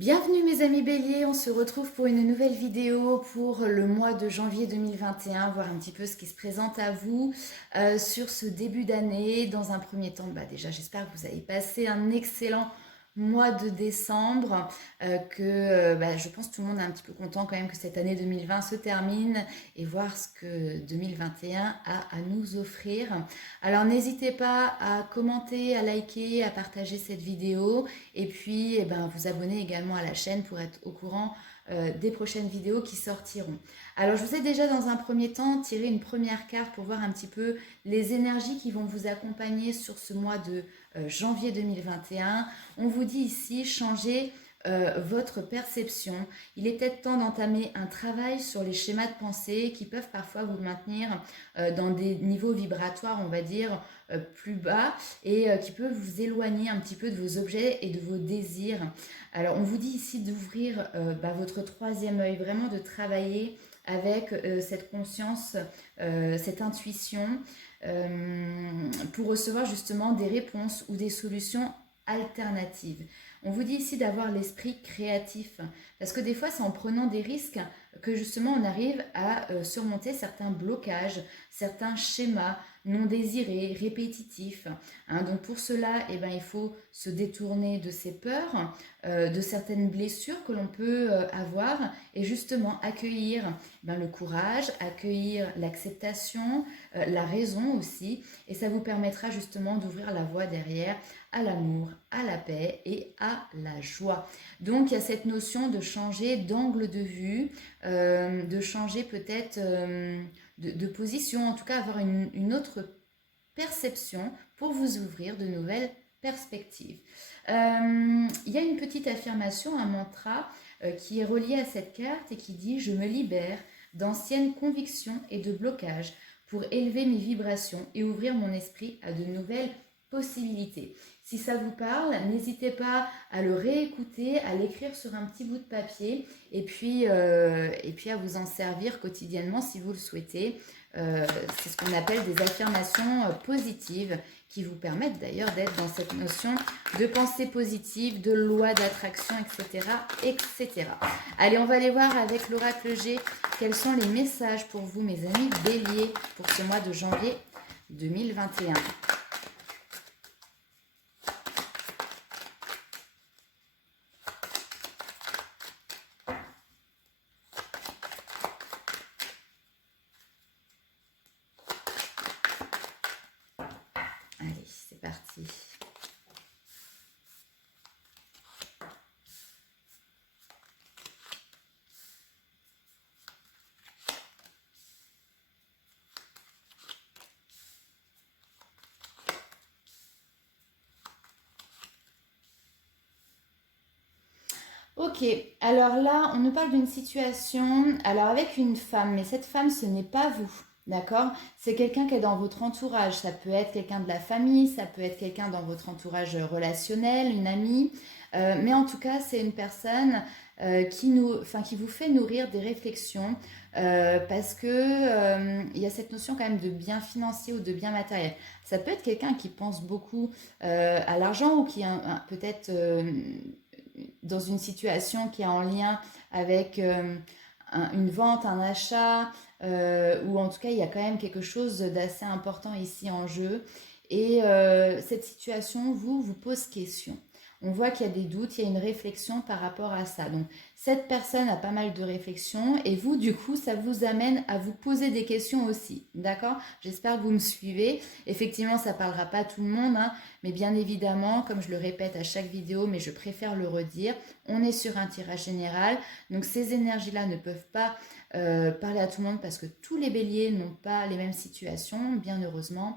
Bienvenue mes amis béliers, on se retrouve pour une nouvelle vidéo pour le mois de janvier 2021, voir un petit peu ce qui se présente à vous sur ce début d'année. Dans un premier temps, déjà j'espère que vous avez passé un excellent mois de décembre, je pense que tout le monde est un petit peu content quand même que cette année 2020 se termine et voir ce que 2021 a à nous offrir. Alors n'hésitez pas à commenter, à liker, à partager cette vidéo et puis vous abonner également à la chaîne pour être au courant des prochaines vidéos qui sortiront. Alors je vous ai déjà dans un premier temps tiré une première carte pour voir un petit peu les énergies qui vont vous accompagner sur ce mois de janvier 2021. On vous dit ici changer votre perception. Il est peut-être temps d'entamer un travail sur les schémas de pensée qui peuvent parfois vous maintenir dans des niveaux vibratoires, on va dire, plus bas et qui peuvent vous éloigner un petit peu de vos objets et de vos désirs. Alors on vous dit ici d'ouvrir votre troisième œil, vraiment de travailler avec cette conscience, cette intuition, pour recevoir justement des réponses ou des solutions alternatives. On vous dit ici d'avoir l'esprit créatif, parce que des fois c'est en prenant des risques que justement on arrive à surmonter certains blocages, certains schémas non désirés, répétitifs. Donc pour cela, il faut se détourner de ses peurs, de certaines blessures que l'on peut avoir et justement accueillir le courage, accueillir l'acceptation, la raison aussi, et ça vous permettra justement d'ouvrir la voie derrière à l'amour, à la paix et à la joie. Donc il y a cette notion de changer d'angle de vue, de changer peut-être de position, en tout cas avoir une autre perception pour vous ouvrir de nouvelles perspectives. Il y a une petite affirmation, un mantra qui est relié à cette carte et qui dit « Je me libère d'anciennes convictions et de blocages pour élever mes vibrations et ouvrir mon esprit à de nouvelles possibilités. » Si ça vous parle, n'hésitez pas à le réécouter, à l'écrire sur un petit bout de papier et puis à vous en servir quotidiennement si vous le souhaitez. C'est ce qu'on appelle des affirmations positives qui vous permettent d'ailleurs d'être dans cette notion de pensée positive, de loi d'attraction, etc., etc. Allez, on va aller voir avec l'oracle G quels sont les messages pour vous, mes amis béliers, pour ce mois de janvier 2021. Allez, c'est parti. Ok, alors là, on nous parle d'une situation, alors avec une femme, mais cette femme, ce n'est pas vous, d'accord? C'est quelqu'un qui est dans votre entourage, ça peut être quelqu'un de la famille, ça peut être quelqu'un dans votre entourage relationnel, une amie, mais en tout cas, c'est une personne qui vous fait nourrir des réflexions, parce que il y a cette notion quand même de bien financier ou de bien matériel. Ça peut être quelqu'un qui pense beaucoup à l'argent ou qui peut-être dans une situation qui est en lien avec une vente, un achat, ou en tout cas il y a quand même quelque chose d'assez important ici en jeu. Et cette situation vous pose question. On voit qu'il y a des doutes, il y a une réflexion par rapport à ça. Donc cette personne a pas mal de réflexions et vous du coup ça vous amène à vous poser des questions aussi. D'accord? J'espère que vous me suivez. Effectivement ça parlera pas à tout le monde, mais bien évidemment, comme je le répète à chaque vidéo, mais je préfère le redire, on est sur un tirage général. Donc ces énergies-là ne peuvent pas parler à tout le monde parce que tous les béliers n'ont pas les mêmes situations, bien heureusement.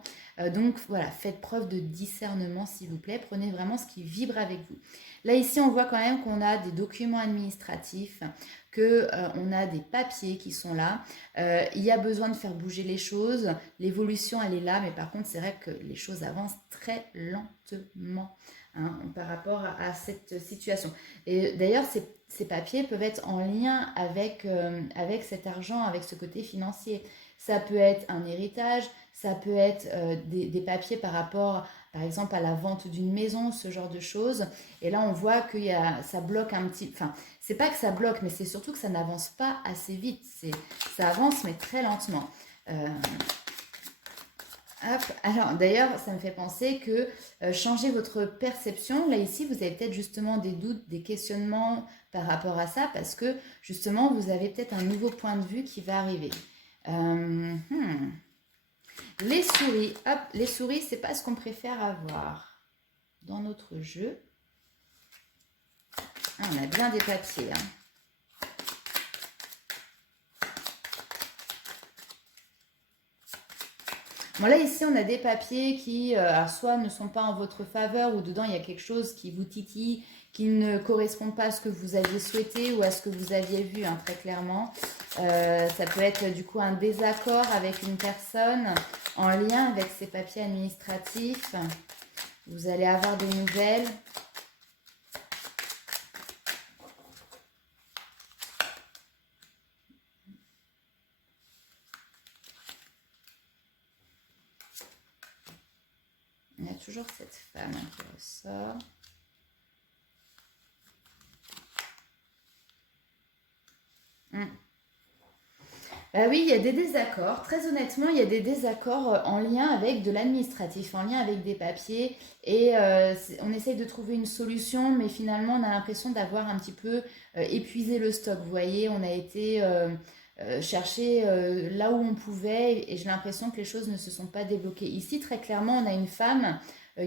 Donc voilà, faites preuve de discernement s'il vous plaît, prenez vraiment ce qui vibre avec vous. Là ici on voit quand même qu'on a des documents administratifs, qu'on a des papiers qui sont là. Il y a besoin de faire bouger les choses, l'évolution elle est là, mais par contre c'est vrai que les choses avancent très lentement par rapport à cette situation. Et d'ailleurs ces papiers peuvent être en lien avec cet argent, avec ce côté financier. Ça peut être un héritage, ça peut être des papiers par rapport par exemple à la vente d'une maison, ce genre de choses. Et là, on voit que ça bloque un petit... Enfin, c'est pas que ça bloque, mais c'est surtout que ça n'avance pas assez vite. Ça avance, mais très lentement. Hop. Alors, d'ailleurs, ça me fait penser que changer votre perception, là ici, vous avez peut-être justement des doutes, des questionnements par rapport à ça, parce que justement, vous avez peut-être un nouveau point de vue qui va arriver. Euh, hmm. Les souris, hop, les souris, c'est pas ce qu'on préfère avoir dans notre jeu. Ah, on a bien des papiers, hein. Bon, là, ici, on a des papiers qui, soit ne sont pas en votre faveur, ou dedans, il y a quelque chose qui vous titille, qui ne correspond pas à ce que vous aviez souhaité ou à ce que vous aviez vu, hein, très clairement. Ça peut être, du coup, un désaccord avec une personne en lien avec ces papiers administratifs. Vous allez avoir des nouvelles. Il y a toujours cette femme qui ressort. Bah oui, il y a des désaccords. Très honnêtement, il y a des désaccords en lien avec de l'administratif, en lien avec des papiers. Et on essaye de trouver une solution, mais finalement, on a l'impression d'avoir un petit peu épuisé le stock. Vous voyez, on a été chercher là où on pouvait, et j'ai l'impression que les choses ne se sont pas débloquées. Ici, très clairement, on a une femme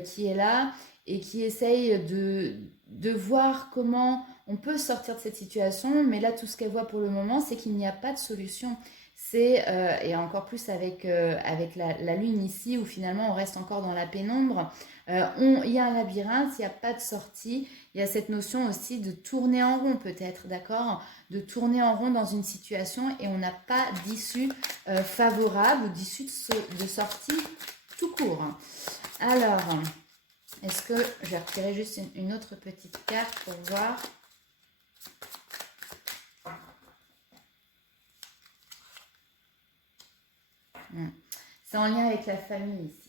qui est là et qui essaye de voir comment on peut sortir de cette situation, mais là, tout ce qu'elle voit pour le moment, c'est qu'il n'y a pas de solution. Et encore plus avec la lune ici, où finalement on reste encore dans la pénombre. Il y a un labyrinthe, il n'y a pas de sortie. Il y a cette notion aussi de tourner en rond peut-être, d'accord? De tourner en rond dans une situation et on n'a pas d'issue favorable ou d'issue de sortie tout court. Alors, est-ce que je vais retirer juste une autre petite carte pour voir? C'est en lien avec la famille ici.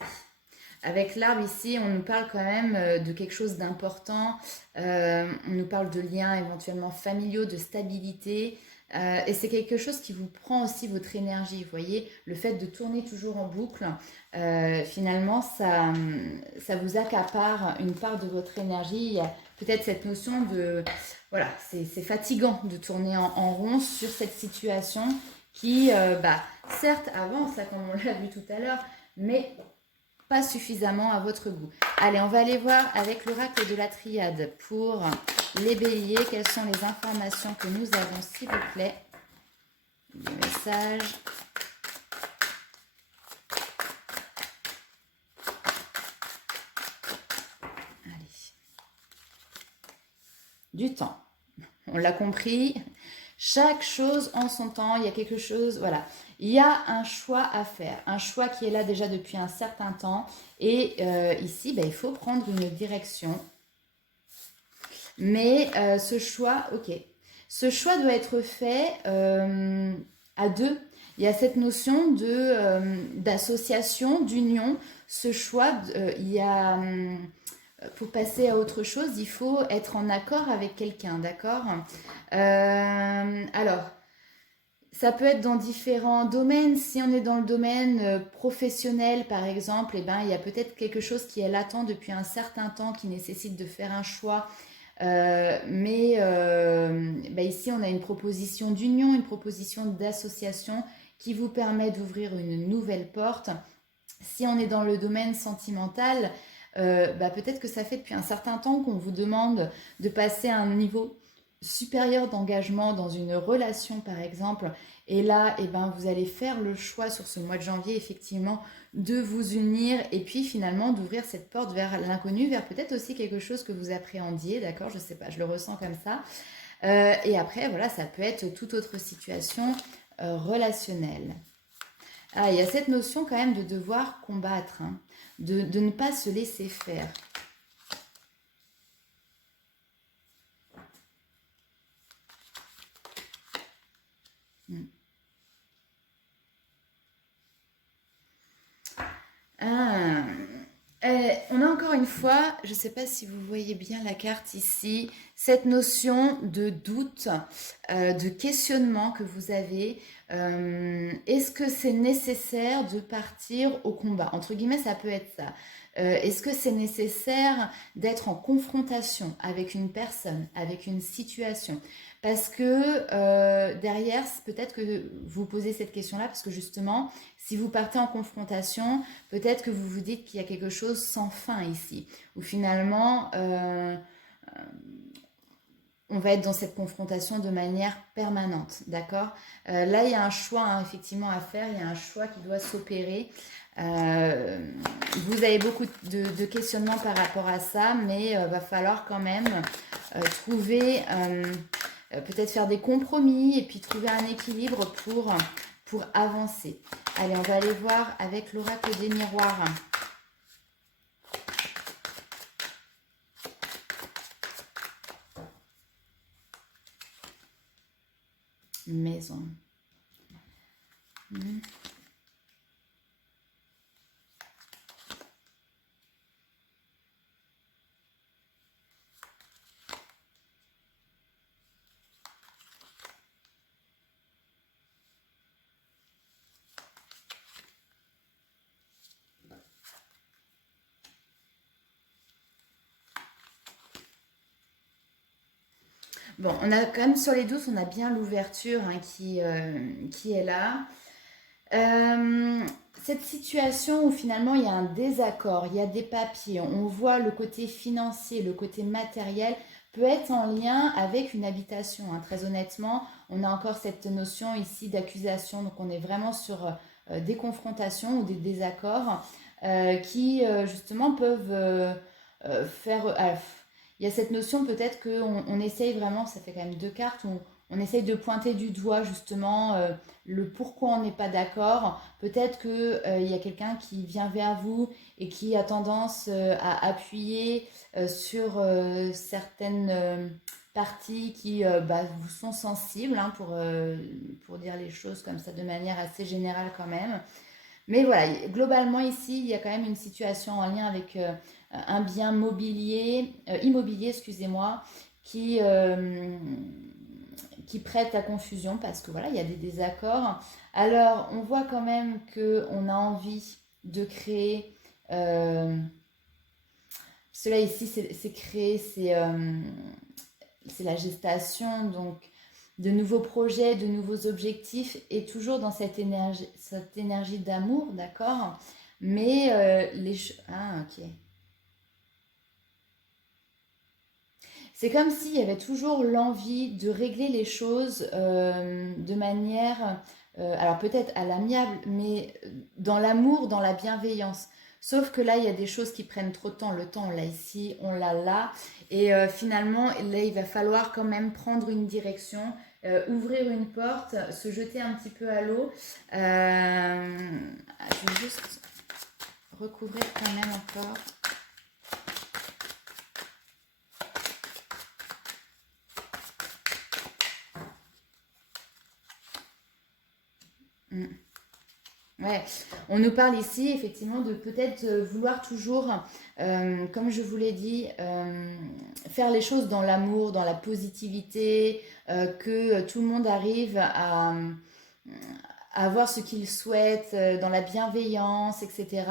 Avec l'arbre ici, on nous parle quand même de quelque chose d'important. On nous parle de liens éventuellement familiaux, de stabilité. Et c'est quelque chose qui vous prend aussi votre énergie. Vous voyez, le fait de tourner toujours en boucle, finalement, ça vous accapare une part de votre énergie. Il y a peut-être cette notion de... Voilà, c'est fatigant de tourner en rond sur cette situation qui, certes, avance, comme on l'a vu tout à l'heure, mais pas suffisamment à votre goût. Allez, on va aller voir avec l'oracle de la triade pour les béliers. Quelles sont les informations que nous avons, s'il vous plaît? Des messages. Allez. Du temps. On l'a compris. Chaque chose en son temps, il y a quelque chose, voilà. Il y a un choix à faire, un choix qui est là déjà depuis un certain temps. Et ici, il faut prendre une direction. Mais ce choix, ok. Ce choix doit être fait à deux. Il y a cette notion d'association, d'union. Ce choix, il y a... pour passer à autre chose, il faut être en accord avec quelqu'un, d'accord? Alors, ça peut être dans différents domaines. Si on est dans le domaine professionnel, par exemple, il y a peut-être quelque chose qui est latent depuis un certain temps, qui nécessite de faire un choix. Ici, on a une proposition d'union, une proposition d'association qui vous permet d'ouvrir une nouvelle porte. Si on est dans le domaine sentimental, peut-être que ça fait depuis un certain temps qu'on vous demande de passer à un niveau supérieur d'engagement dans une relation, par exemple. Et là, vous allez faire le choix sur ce mois de janvier, effectivement, de vous unir et puis finalement d'ouvrir cette porte vers l'inconnu, vers peut-être aussi quelque chose que vous appréhendiez, d'accord? Je sais pas, je le ressens comme ça. Et après, voilà, ça peut être toute autre situation relationnelle. Ah, il y a cette notion quand même de devoir combattre, hein, de ne pas se laisser faire. On a encore une fois, je ne sais pas si vous voyez bien la carte ici, cette notion de doute, de questionnement que vous avez. Est-ce que c'est nécessaire de partir au combat? Entre guillemets, ça peut être ça. Est-ce que c'est nécessaire d'être en confrontation avec une personne, avec une situation? Parce que derrière, peut-être que vous posez cette question-là, parce que justement, si vous partez en confrontation, peut-être que vous vous dites qu'il y a quelque chose sans fin ici, où finalement, on va être dans cette confrontation de manière permanente, d'accord? Là, il y a un choix hein, effectivement à faire, il y a un choix qui doit s'opérer. Euh, Vous avez beaucoup de questionnements par rapport à ça, mais va falloir quand même trouver, peut-être faire des compromis et puis trouver un équilibre pour avancer. Allez, on va aller voir avec l'oracle des miroirs. Maison. Bon, on a quand même sur les douces, on a bien l'ouverture hein, qui est là. Euh, cette situation où finalement il y a un désaccord, il y a des papiers, on voit le côté financier, le côté matériel peut être en lien avec une habitation. Hein. Très honnêtement, on a encore cette notion ici d'accusation, donc on est vraiment sur des confrontations ou des désaccords qui justement peuvent faire... il y a cette notion peut-être qu'on essaye vraiment, ça fait quand même deux cartes, on essaye de pointer du doigt justement le pourquoi on n'est pas d'accord. Peut-être qu'il y a quelqu'un qui vient vers vous et qui a tendance à appuyer sur certaines parties qui bah, vous sont sensibles, hein, pour dire les choses comme ça de manière assez générale quand même. Mais voilà, globalement ici, il y a quand même une situation en lien avec un bien immobilier, excusez-moi, qui, euh, qui prête à confusion parce que voilà, il y a des désaccords. Alors, on voit quand même qu'on a envie de créer. Cela ici, c'est créer, c'est la gestation, donc de nouveaux projets, de nouveaux objectifs, et toujours dans cette énergie d'amour, d'accord? Mais ah, ok. C'est comme s'il y avait toujours l'envie de régler les choses de manière, alors peut-être à l'amiable, mais dans l'amour, dans la bienveillance. Sauf que là, il y a des choses qui prennent trop de temps. Le temps, on l'a ici, on l'a là. Et finalement, là, il va falloir quand même prendre une direction, ouvrir une porte, se jeter un petit peu à l'eau. Je vais juste recouvrir quand même encore. Mm. Ouais, on nous parle ici effectivement de peut-être vouloir toujours, comme je vous l'ai dit, faire les choses dans l'amour, dans la positivité, que tout le monde arrive à avoir ce qu'il souhaite, dans la bienveillance, etc.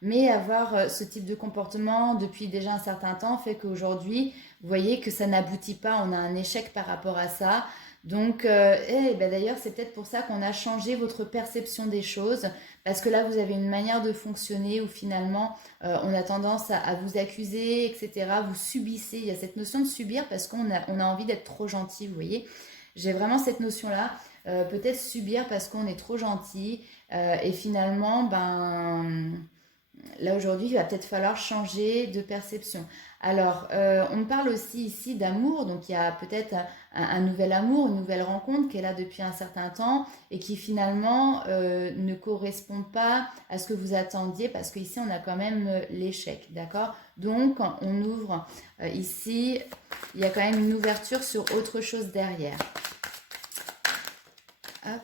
Mais avoir ce type de comportement depuis déjà un certain temps fait qu'aujourd'hui, vous voyez que ça n'aboutit pas, on a un échec par rapport à ça. Donc, ben d'ailleurs, c'est peut-être pour ça qu'on a changé votre perception des choses, parce que là, vous avez une manière de fonctionner où finalement, on a tendance à vous accuser, etc. Vous subissez, il y a cette notion de subir parce on a envie d'être trop gentil, vous voyez. J'ai vraiment cette notion-là, peut-être subir parce qu'on est trop gentil, et finalement, ben, là aujourd'hui, il va peut-être falloir changer de perception. Alors, on parle aussi ici d'amour, donc il y a peut-être un nouvel amour, une nouvelle rencontre qui est là depuis un certain temps et qui finalement ne correspond pas à ce que vous attendiez parce qu'ici on a quand même l'échec, d'accord? Donc on ouvre ici, il y a quand même une ouverture sur autre chose derrière. Hop.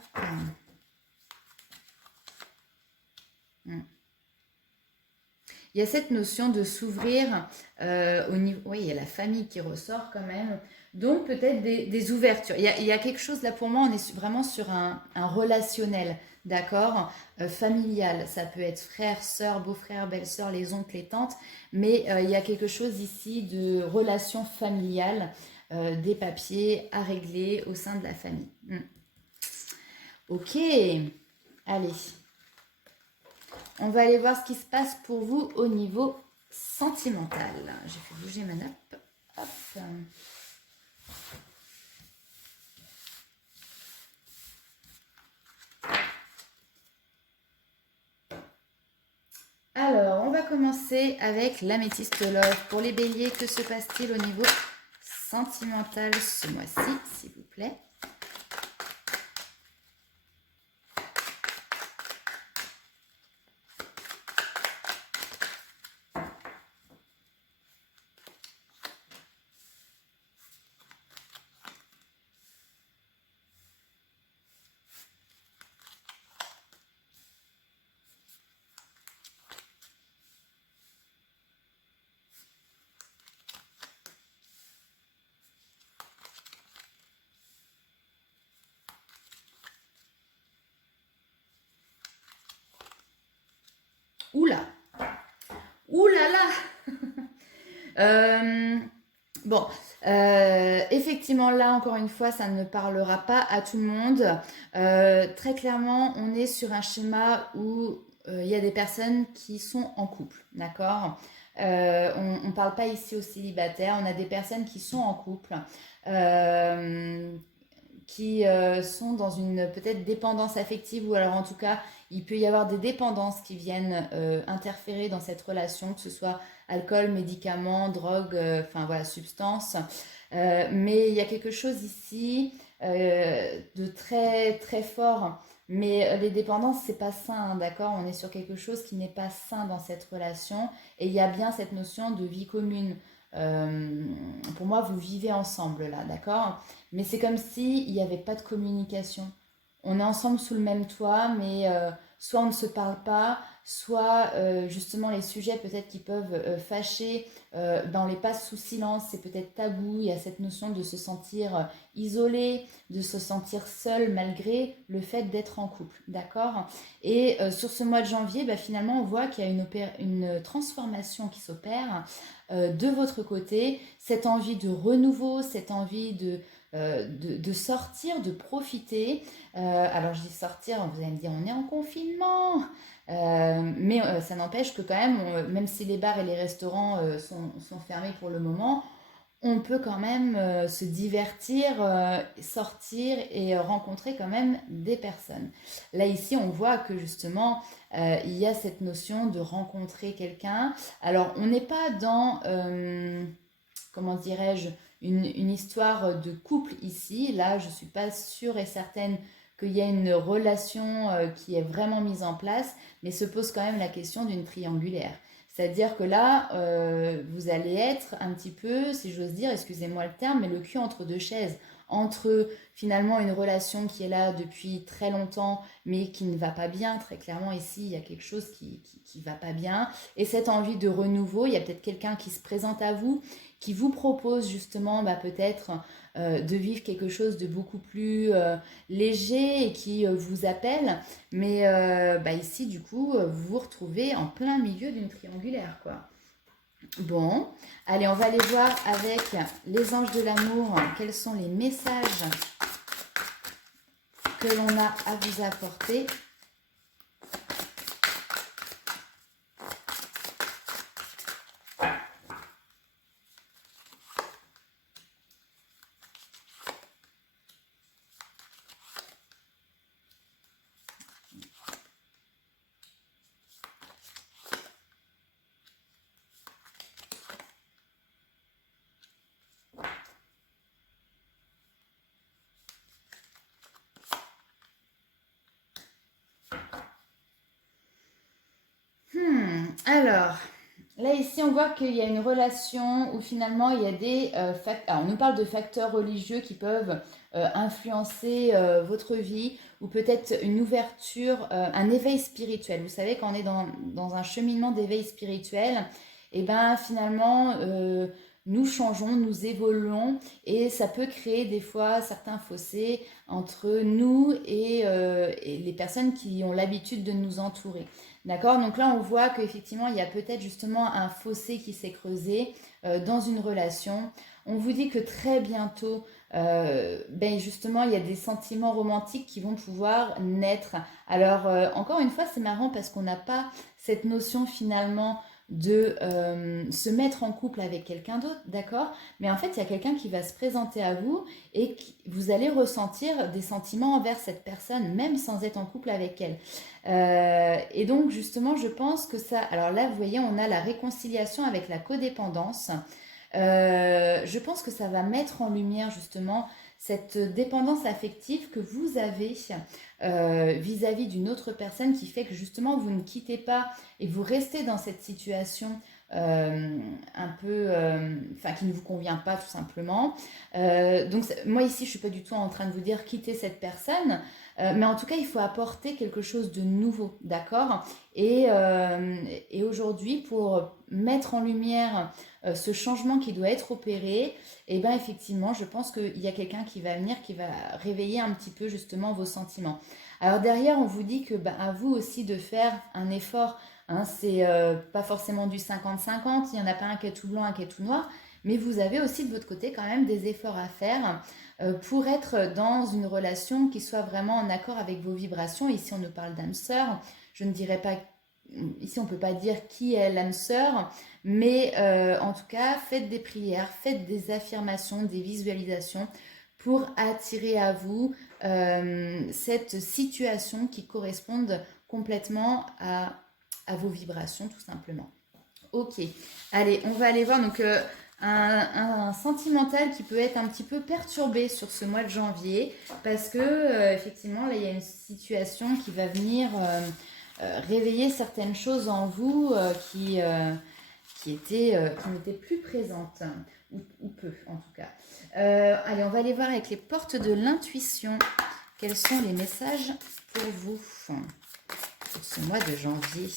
il y a cette notion de s'ouvrir au niveau... Oui, il y a la famille qui ressort quand même. Donc peut-être des ouvertures. Il y a quelque chose là pour moi, on est vraiment sur un relationnel, d'accord. Familial. Ça peut être frère, sœur, beau-frère, belle-sœur, les oncles, les tantes. Mais il y a quelque chose ici de relation familiale, des papiers à régler au sein de la famille. Ok, allez. On va aller voir ce qui se passe pour vous au niveau sentimental. J'ai fait bouger ma nappe. Hop. Alors, on va commencer avec l'améthyste love. Pour les béliers, que se passe-t-il au niveau sentimental ce mois-ci, s'il vous plaît? Oula, oula là. Bon, effectivement, là, encore une fois, ça ne parlera pas à tout le monde. Très clairement, on est sur un schéma où il y a des personnes qui sont en couple, d'accord. On ne parle pas ici aux célibataires, on a des personnes qui sont en couple, euh, qui sont dans une peut-être dépendance affective, ou alors en tout cas il peut y avoir des dépendances qui viennent interférer dans cette relation, que ce soit alcool, médicaments, drogue, enfin voilà, substances. Mais il y a quelque chose ici de très très fort. Mais les dépendances, c'est pas sain, hein, d'accord? On est sur quelque chose qui n'est pas sain dans cette relation. Et il y a bien cette notion de vie commune. Euh, pour moi, vous vivez ensemble là, d'accord? Mais c'est comme s'il n'y avait pas de communication. On est ensemble sous le même toit, mais soit on ne se parle pas, soit justement les sujets peut-être qui peuvent fâcher, ben on les passe sous silence, c'est peut-être tabou, il y a cette notion de se sentir isolé, de se sentir seul malgré le fait d'être en couple, d'accord. Et sur ce mois de janvier, ben, finalement on voit qu'il y a une transformation qui s'opère de votre côté, cette envie de renouveau, cette envie de sortir, de profiter. Alors je dis sortir, vous allez me dire on est en confinement, mais ça n'empêche que quand même, même si les bars et les restaurants sont fermés pour le moment, on peut quand même se divertir, sortir et rencontrer quand même des personnes. Là ici, on voit que justement, il y a cette notion de rencontrer quelqu'un. Alors, on n'est pas dans, comment dirais-je, une histoire de couple ici. Là, je ne suis pas sûre et certaine qu'il y a une relation qui est vraiment mise en place, mais se pose quand même la question d'une triangulaire. C'est-à-dire que là, vous allez être un petit peu, si j'ose dire, excusez-moi le terme, mais le cul entre deux chaises. Entre finalement une relation qui est là depuis très longtemps, mais qui ne va pas bien. Très clairement, ici, il y a quelque chose qui va pas bien. Et cette envie de renouveau, il y a peut-être quelqu'un qui se présente à vous, qui vous propose justement bah, peut-être de vivre quelque chose de beaucoup plus léger et qui vous appelle. Mais bah ici, du coup, vous vous retrouvez en plein milieu d'une triangulaire, quoi. Bon, allez, on va aller voir avec les anges de l'amour quels sont les messages que l'on a à vous apporter. Alors, Là, ici, on voit qu'il y a une relation où finalement il y a des facteurs. On nous parle de facteurs religieux qui peuvent influencer votre vie ou peut-être une ouverture, un éveil spirituel. Vous savez, quand on est dans un cheminement d'éveil spirituel, et ben finalement, nous changeons, nous évoluons et ça peut créer des fois certains fossés entre nous et les personnes qui ont l'habitude de nous entourer. D'accord. Donc là, on voit qu'effectivement, il y a peut-être justement un fossé qui s'est creusé dans une relation. On vous dit que très bientôt, ben justement, il y a des sentiments romantiques qui vont pouvoir naître. Alors, encore une fois, c'est marrant parce qu'on n'a pas cette notion finalement de se mettre en couple avec quelqu'un d'autre, d'accord? Mais en fait, il y a quelqu'un qui va se présenter à vous et vous allez ressentir des sentiments envers cette personne, même sans être en couple avec elle. Et donc, justement, je pense que ça... Alors là, vous voyez, on a la réconciliation avec la codépendance. Je pense que ça va mettre en lumière, justement, cette dépendance affective que vous avez vis-à-vis d'une autre personne qui fait que, justement, vous ne quittez pas et vous restez dans cette situation un peu, enfin qui ne vous convient pas tout simplement. Donc moi ici je suis pas du tout en train de vous dire quitter cette personne, mais en tout cas il faut apporter quelque chose de nouveau, d'accord? Et aujourd'hui pour mettre en lumière ce changement qui doit être opéré, et ben effectivement je pense qu'il y a quelqu'un qui va venir qui va réveiller un petit peu justement vos sentiments. Alors derrière on vous dit que ben, à vous aussi de faire un effort. Hein, c'est pas forcément du 50-50, il n'y en a pas un qui est tout blanc, un qui est tout noir, mais vous avez aussi de votre côté quand même des efforts à faire pour être dans une relation qui soit vraiment en accord avec vos vibrations. Ici, on nous parle d'âme sœur. Je ne dirais pas, ici, on ne peut pas dire qui est l'âme sœur, mais en tout cas, faites des prières, faites des affirmations, des visualisations pour attirer à vous cette situation qui corresponde complètement à vos vibrations tout simplement. Ok, allez, on va aller voir donc un sentimental qui peut être un petit peu perturbé sur ce mois de janvier parce que effectivement là il y a une situation qui va venir réveiller certaines choses en vous qui n'étaient plus présentes ou peu en tout cas. Allez, on va aller voir avec les portes de l'intuition quels sont les messages pour vous pour ce mois de janvier.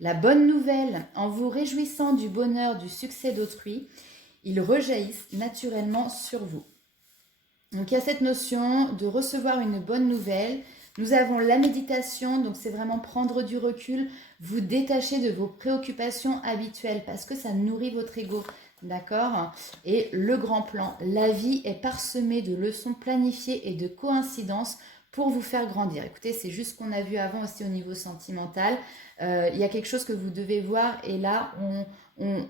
La bonne nouvelle, en vous réjouissant du bonheur, du succès d'autrui, ils rejaillissent naturellement sur vous. Donc il y a cette notion de recevoir une bonne nouvelle. Nous avons la méditation, donc c'est vraiment prendre du recul, vous détacher de vos préoccupations habituelles parce que ça nourrit votre ego, d'accord? Et le grand plan, la vie est parsemée de leçons planifiées et de coïncidences pour vous faire grandir. Écoutez, c'est juste ce qu'on a vu avant aussi au niveau sentimental. Il y a quelque chose que vous devez voir et là,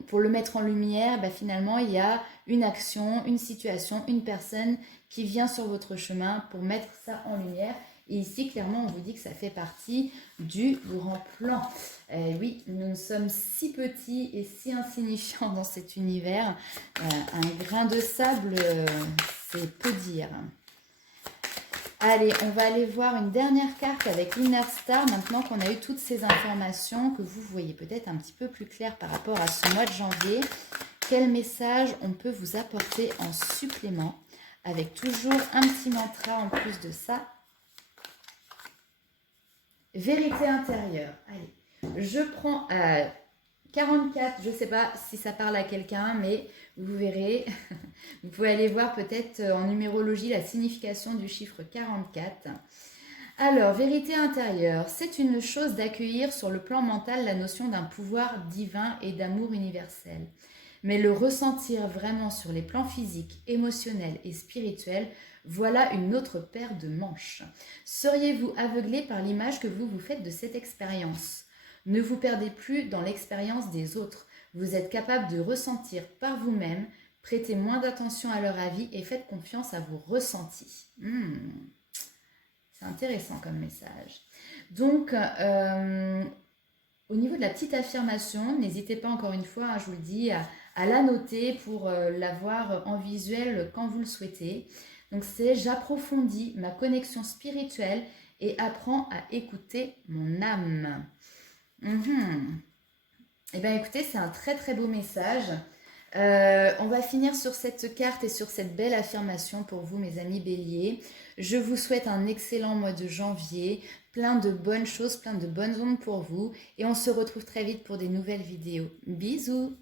pour le mettre en lumière, bah, finalement, il y a une action, une situation, une personne qui vient sur votre chemin pour mettre ça en lumière. Et ici, clairement, on vous dit que ça fait partie du grand plan. Oui, nous sommes si petits et si insignifiants dans cet univers. Un grain de sable, c'est peu dire. Allez, on va aller voir une dernière carte avec l'Inner Star, maintenant qu'on a eu toutes ces informations, que vous voyez peut-être un petit peu plus clair par rapport à ce mois de janvier. Quel message on peut vous apporter en supplément, avec toujours un petit mantra en plus de ça. Vérité intérieure. Allez, je prends 44, je ne sais pas si ça parle à quelqu'un, mais vous verrez. Vous pouvez aller voir peut-être en numérologie la signification du chiffre 44. Alors, vérité intérieure, c'est une chose d'accueillir sur le plan mental la notion d'un pouvoir divin et d'amour universel. Mais le ressentir vraiment sur les plans physiques, émotionnels et spirituels, voilà une autre paire de manches. Seriez-vous aveuglé par l'image que vous vous faites de cette expérience ? Ne vous perdez plus dans l'expérience des autres. Vous êtes capable de ressentir par vous-même, prêtez moins d'attention à leur avis et faites confiance à vos ressentis. C'est intéressant comme message. Donc, au niveau de la petite affirmation, n'hésitez pas encore une fois, hein, je vous le dis, à la noter pour l'avoir en visuel quand vous le souhaitez. Donc c'est j'approfondis ma connexion spirituelle et apprends à écouter mon âme. Mhm. Eh bien écoutez, c'est un très très beau message. On va finir sur cette carte et sur cette belle affirmation pour vous, mes amis béliers. Je vous souhaite un excellent mois de janvier, plein de bonnes choses, plein de bonnes ondes pour vous. Et on se retrouve très vite pour des nouvelles vidéos. Bisous!